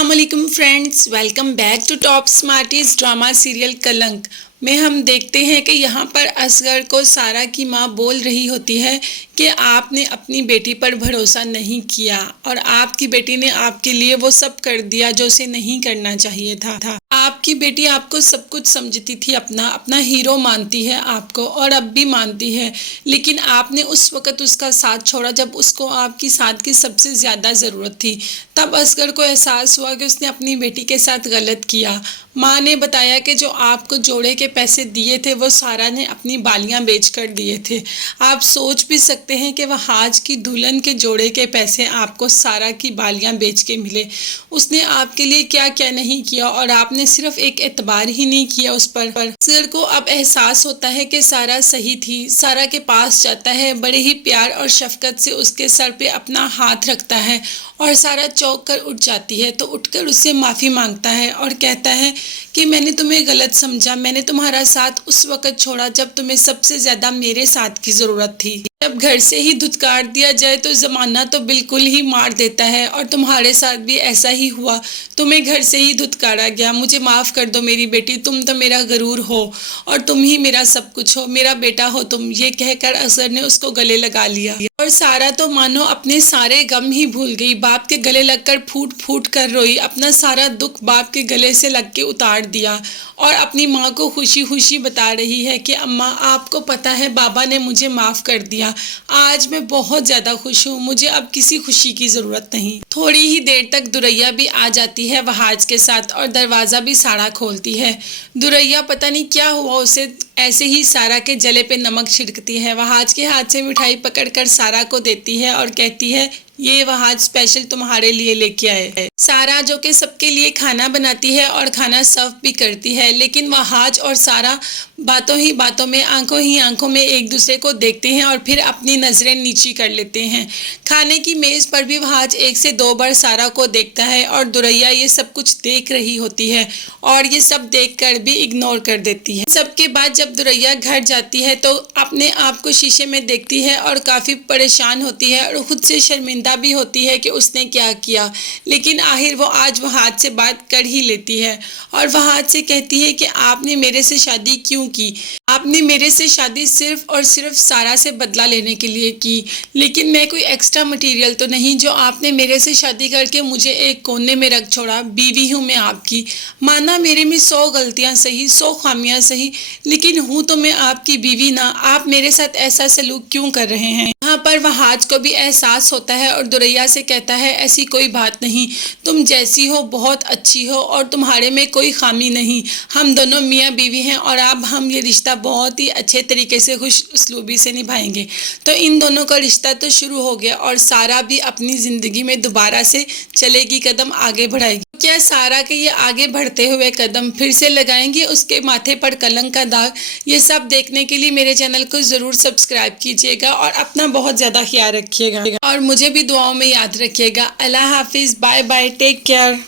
अस्सलाम वालेकुम friends, welcome back to top smarties drama serial Kalank में हम देखते हैं कि यहाँ पर असगर को सारा की माँ बोल रही होती है कि आपने अपनी बेटी पर भरोसा नहीं किया और आपकी बेटी ने आपके लिए वो सब कर दिया जो उसे नहीं करना चाहिए था। आपकी बेटी आपको सब कुछ समझती थी, अपना अपना हीरो मानती है आपको और अब भी मानती है, लेकिन आपने उस वक़्त उसका साथ छोड़ा जब उसको आपकी साथ की सबसे ज़्यादा ज़रूरत थी। तब असगर को एहसास हुआ कि उसने अपनी बेटी के साथ गलत किया। माँ ने बताया कि जो आपको जोड़े के पैसे दिए थे वो सारा ने अपनी बालियां बेच कर दिए थे। आप सोच भी सकते हैं कि वह आज की दुल्हन के जोड़े के पैसे आपको सारा की बालियां बेच के मिले। उसने आपके लिए क्या क्या नहीं किया और आपने सिर्फ एक एतबार ही नहीं किया उस पर। असगर को अब एहसास होता है कि सारा सही थी। सारा के पास जाता है, बड़े ही प्यार और शफकत से उसके सर पे अपना हाथ रखता है और सारा चौंक कर उठ जाती है। तो उठकर उससे माफ़ी मांगता है और कहता है कि मैंने तुम्हें गलत समझा, मैंने तुम्हारा साथ उस वक़्त छोड़ा जब तुम्हें सबसे ज़्यादा मेरे साथ की ज़रूरत थी। जब घर से ही धुतकार दिया जाए तो ज़माना तो बिल्कुल ही मार देता है और तुम्हारे साथ भी ऐसा ही हुआ। तुम्हें घर से ही धुतकारा गया। मुझे माफ़ कर दो मेरी बेटी, तुम तो मेरा गरूर हो और तुम ही मेरा सब कुछ हो, मेरा बेटा हो तुम। ये कहकर असगर ने उसको गले लगा लिया और सारा तो मानो अपने सारे गम ही भूल गई। बाप के गले लगकर फूट फूट कर रोई, अपना सारा दुख बाप के गले से लग के उतार दिया और अपनी माँ को खुशी खुशी बता रही है कि अम्मा आपको पता है बाबा ने मुझे माफ़ कर दिया। आज मैं बहुत ज़्यादा खुश हूँ, मुझे अब किसी खुशी की ज़रूरत नहीं। थोड़ी ही देर तक दुरैया भी आ जाती है वहाज के साथ और दरवाज़ा भी सारा खोलती है। दुरैया पता नहीं क्या हुआ उसे, ऐसे ही सारा के जले पे नमक छिड़कती है। वहाज के हाथ से मिठाई पकड़कर सारा को देती है और कहती है ये वहाज स्पेशल तुम्हारे लिए लेके आए है। सारा जो कि सबके लिए खाना बनाती है और खाना सर्व भी करती है, लेकिन वहाज और सारा बातों ही बातों में, आंखों ही आंखों में एक दूसरे को देखते हैं और फिर अपनी नज़रें नीची कर लेते हैं। खाने की मेज़ पर भी वहाज 1 से 2 बार सारा को देखता है और दुरैया ये सब कुछ देख रही होती है और ये सब देखकर भी इग्नोर कर देती है। सबके बाद जब दुरैया घर जाती है तो अपने आप को शीशे में देखती है और काफ़ी परेशान होती है और खुद से शर्मिंदा भी होती है कि उसने क्या किया, लेकिन आखिर वो आज वहाज से बात कर ही लेती है और वहाज से कहती है कि आपने मेरे से शादी क्यों की? आपने मेरे से शादी सिर्फ और सिर्फ सारा से बदला लेने के लिए की, लेकिन मैं कोई एक्स्ट्रा मटेरियल तो नहीं जो आपने मेरे से शादी करके मुझे एक कोने में रख छोड़ा। बीवी हूँ मैं आपकी, माना मेरे में 100 गलतियाँ सही, 100 खामियाँ सही, लेकिन हूँ तो मैं आपकी बीवी ना। आप मेरे साथ ऐसा सलूक क्यों कर रहे हैं? यहाँ पर वहाज को भी एहसास होता है और दुरैया से कहता है ऐसी कोई बात नहीं, तुम जैसी हो बहुत अच्छी हो और तुम्हारे में कोई खामी नहीं। हम दोनों मियाँ बीवी हैं और अब हम ये रिश्ता बहुत ही अच्छे तरीके से खुश उसलूबी से निभाएंगे। तो इन दोनों का रिश्ता तो शुरू हो गया और सारा भी अपनी ज़िंदगी में दोबारा से चलेगी, कदम आगे बढ़ाएगी। क्या सारा के ये आगे बढ़ते हुए कदम फिर से लगाएंगे उसके माथे पर कलंक का दाग? ये सब देखने के लिए मेरे चैनल को ज़रूर सब्सक्राइब कीजिएगा और अपना बहुत ज़्यादा ख्याल रखिएगा और मुझे भी दुआओं में याद रखिएगा। अल्लाह हाफिज़, बाय बाय, टेक केयर।